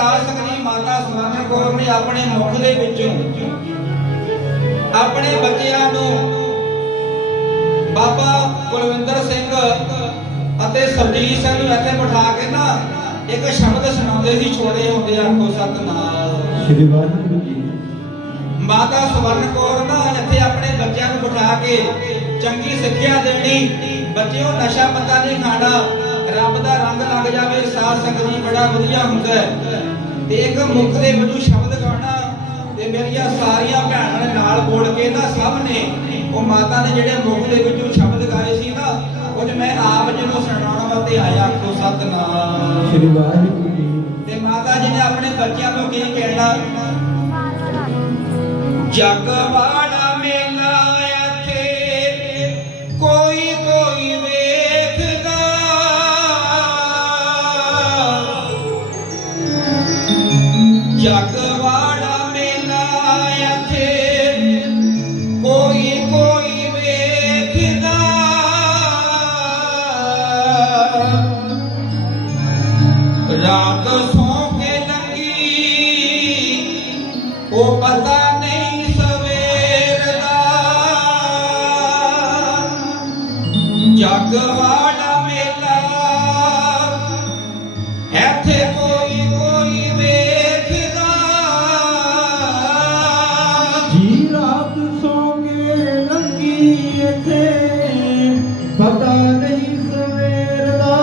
ਸਾਧ ਸੰਗਤ ਮਾਤਾ ਸਮਾਨ ਕੌਰ ਨੇ ਆਪਣੇ ਮੁਖ ਦੇ ਵਿੱਚੋਂ। ਆਪਣੇ ਬੱਚਿਆਂ ਨੂੰ ਬਾਬਾ ਕੁਲਵਿੰਦਰ ਸਿੰਘ ਅਤੇ ਸਰਜੀਤ ਸਿੰਘ ਨੂੰ ਇੱਥੇ ਬਿਠਾ ਕੇ ਨਾ ਇੱਕ ਸ਼ਬਦ ਸੁਣਾਉਂਦੇ ਸੀ ਛੋੜੇ ਹੁੰਦੇ ਆਖੋ ਸਤਨਾਮ। ਸ੍ਰੀ ਵਾਹਿਗੁਰੂ ਜੀ ਮਾਤਾ ਸਵਰਨ ਕੌਰ ਨਾ ਇੱਥੇ ਆਪਣੇ ਬੱਚਿਆਂ ਨੂੰ ਬਿਠਾ ਕੇ ਚੰਗੀ ਸਿੱਖਿਆ ਦੇਣੀ। ਬੱਚਿਓ ਨਸ਼ਾ ਪਤਾ ਨਹੀਂ ਖਾਣਾ। ਰੱਬ ਦਾ ਰੰਗ ਲੱਗ ਜਾਵੇ ਸਾਧ ਸੰਗਤ ਜੀ ਬੜਾ ਵਧੀਆ ਹੁੰਦਾ ਹੈ। ਤੇ ਇੱਕ ਮੁਖ ਦੇ ਵਿੱਚੋਂ ਸ਼ਬਦ ਗਾਉਣਾ ਤੇ ਮੇਰੀਆਂ ਸਾਰੀਆਂ ਭੈਣਾਂ ਨੇ ਨਾਲ ਬੋਲ ਕੇ ਨਾ ਸਭ ਨੇ ਉਹ ਮਾਤਾ ਨੇ ਜਿਹੜੇ ਮੁਖ ਦੇ ਵਿੱਚੋਂ ਸ਼ਬਦ ਗਾਏ ਸੀ ਨਾ ਕੁਝ ਮੈਂ ਆਪ ਜਿਹਨੂੰ ਸੁਣਾਉਣ ਵਾਸਤੇ ਆਇਆ ਆਖੋ ਸਤਨਾਮ। ਸ੍ਰੀ ਵਾਹਿਗੁਰੂ ਜੀ ਤੇ ਮਾਤਾ ਜੀ ਨੇ ਆਪਣੇ ਬੱਚਿਆਂ ਨੂੰ ਕੀ ਕਹਿਣਾ? ਜਗ ਜਗ ਵਾਲਾ ਮੇਲਾ ਇੱਥੇ ਕੋਈ ਕੋਈ ਵੇਖਦਾ ਰਾਤ ਸੌ ਕੇ ਲੰਗੀ ਉਹ ਪਤਾ ਨਹੀਂ ਸਵੇਰ ਦਾ ਜੀ ਰਾਤ ਕੇ ਲੰਗੀ ਇੱਥੇ। ਪਤਾ ਨਹੀਂ ਸਵੇਰ ਦਾ।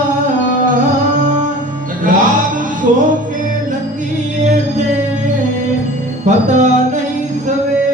ਰਾਤ ਸੋਗੇ ਲੰਗੀ ਇੱਥੇ। ਪਤਾ ਨਹੀਂ ਸਵੇਰ